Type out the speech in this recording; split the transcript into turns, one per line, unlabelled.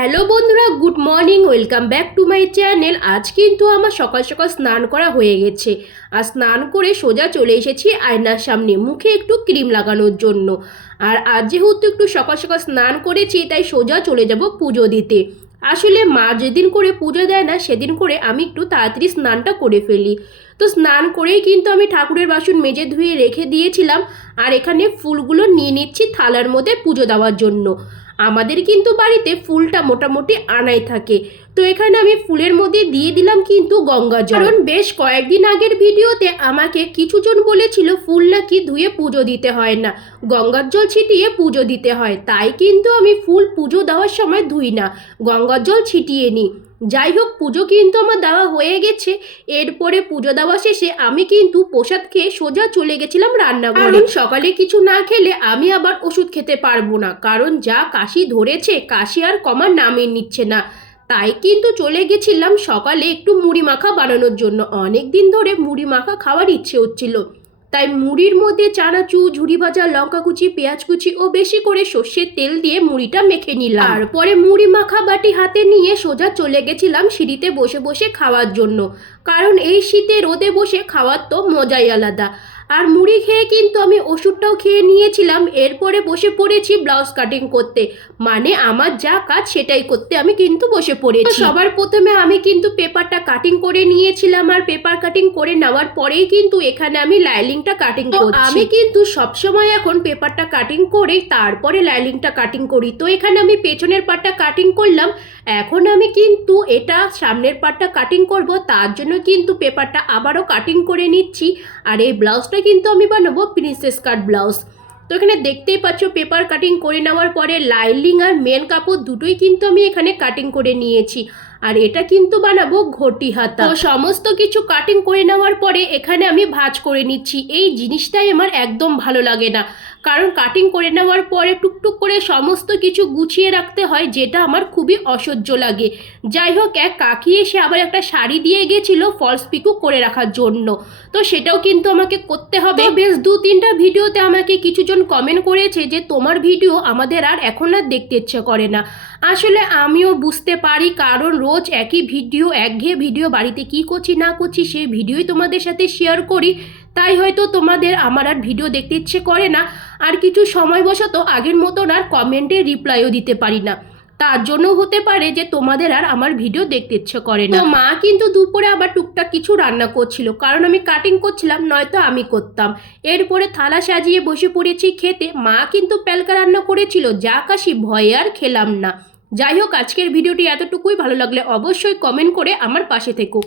Hello বন্ধুরা, good morning, welcome back to my channel. আজ কিন্তু আমার সকাল সকাল স্নান করা হয়ে গেছে। আর স্নান করে সোজা চলে এসেছি আয়নার সামনে, মুখে একটু ক্রিম লাগানোর জন্য। আর আজ যেহেতু একটু সকাল সকাল স্নান করেছি, তাই সোজা চলে যাব পুজো দিতে। আসলে মা যেদিন করে পুজো দেয় না, সেদিন করে আমি একটু তাড়াতাড়ি স্নানটা করে ফেলি। তো স্নান করেই কিন্তু আমি ঠাকুরের বাসন মেজে ধুয়ে রেখে দিয়েছিলাম। আর এখানে ফুলগুলো নিয়ে নিচ্ছি থালার মধ্যে পুজো দেওয়ার জন্য। আমাদের কিন্তু বাড়িতে ফুলটা মোটামুটি আনাই থাকে। তো এখানে আমি ফুলের মধ্যে দিয়ে দিলাম কিন্তু গঙ্গা জল। কারণ বেশ কয়েকদিন আগের ভিডিওতে আমাকে কিছুজন বলেছিল ফুল নাকি ধুয়ে পুজো দিতে হয় না গঙ্গার জল ছিটিয়ে পুজো দিতে হয়। তাই কিন্তু আমি ফুল পুজো দেওয়ার সময় ধুই না গঙ্গার জল ছিটিয়ে নিই। যাই হোক পুজো কিন্তু আমার দেওয়া হয়ে গেছে। এরপরে পুজো দেওয়া শেষে আমি কিন্তু প্রসাদ খেয়ে সোজা চলে গেছিলাম রান্নাঘরে। সকালে কিছু না খেলে আমি আবার ওষুধ খেতে পারব না। কারণ যা কাশি ধরেছে, কাশি আর কমার নামে নিচ্ছে না। তাই কিন্তু চলে গেছিলাম সকালে একটু মুড়ি মাখা বানানোর জন্য। অনেক দিন ধরে মুড়ি মাখা খাওয়ার ইচ্ছে হচ্ছিল। তাই মুড়ির মধ্যে চানাচু ঝুড়ি ভাজা লঙ্কা কুচি পেঁয়াজ কুচি ও বেশি করে সর্ষের তেল দিয়ে মুড়িটা মেখে নিলাম। তারপরে মুড়ি মাখা বাটি হাতে নিয়ে সোজা চলে গেছিলাম সিঁড়িতে বসে বসে খাওয়ার জন্য। কারণ এই শীতে রোদে বসে খাওয়ার তো মজাই আলাদা। আর মুড়ি খেয়ে কিন্তু আমি ওষুধটাও খেয়ে নিয়েছিলাম। এরপরে বসে পড়েছি ব্লাউজ কাটিং করতে। মানে আমার যা কাজ সেটাই করতে আমি কিন্তু বসে পড়েছি। সবার প্রথমে আমি কিন্তু পেপারটা কাটিং করে নিয়েছিলাম আর পেপার কাটিং করে নেওয়ার পরেই কিন্তু এখানে আমি লাইলিংটা কাটিং করছি। আমি কিন্তু সবসময় এখন পেপারটা কাটিং করে তারপরে লাইলিংটা কাটিং করি। তো এখানে আমি পেছনের পার্টটা কাটিং করলাম। এখন আমি কিন্তু এটা সামনের পার্টটা কাটিং করব। তার জন্য কিন্তু পেপারটা আবারও কাটিং করে নিচ্ছি। আর এই ব্লাউজটা কিন্তু আমি বানাবো প্রিন্সেস কাট ব্লাউজ তো এখানে দেখতেই পাচ্ছ পেপার কাটিং করে নেওয়ার পরে লাইলিং আর মেন কাপড় দুটোই কিন্তু আমি এখানে কাটিং করে নিয়েছি। আর এটা কিন্তু বানাবো ঘটি হাতা। তো সমস্ত কিছু কাটিং করে নেওয়ার পরে এখানে আমি ভাঁজ করে নিচ্ছি। এই জিনিসটাই আমার একদম ভালো লাগে না। কারণ কাটিং করে নেওয়ার পরে টুকটুক করে সমস্ত কিছু গুছিয়ে রাখতে হয়, যেটা আমার খুবই অসহ্য লাগে। যাই হোক, এক কাকি এসে আবার একটা শাড়ি দিয়ে গেছিল ফলস পিকু করে রাখার জন্য। তো সেটাও কিন্তু আমাকে করতে হবে। বেশ দু তিনটা ভিডিওতে আমাকে কিছুজন কমেন্ট করেছে যে, তোমার ভিডিও আমাদের আর এখন আর দেখতে ইচ্ছে করে না। আসলে আমিও বুঝতে পারি, কারণ রোজ একই ভিডিও, একঘেয়ে ভিডিও, বাড়িতে কি করছি, না করছি, সেই ভিডিওই তোমাদের সাথে শেয়ার করি। তাই হয়তো তোমাদের আমার আর ভিডিও দেখতে ইচ্ছে করে না। আর কিছু সময় সময়বশত আগের মতন আর কমেন্টে রিপ্লাইও দিতে পারি না। তার জন্য হতে পারে যে তোমাদের আর আমার ভিডিও দেখতে ইচ্ছে করে না। মা কিন্তু দুপুরে আবার টুকটাক কিছু রান্না করছিল। কারণ আমি কাটিং করছিলাম, নয়তো আমি করতাম। এরপরে থালা সাজিয়ে বসে পড়েছি খেতে। মা কিন্তু প্যালকা রান্না করেছিল। যা কাশি, ভয়ে আর খেলাম না। যাই হোক আজকের ভিডিওটি এতটুকুই। ভালো লাগলে অবশ্যই কমেন্ট করে আমার পাশে থেকো।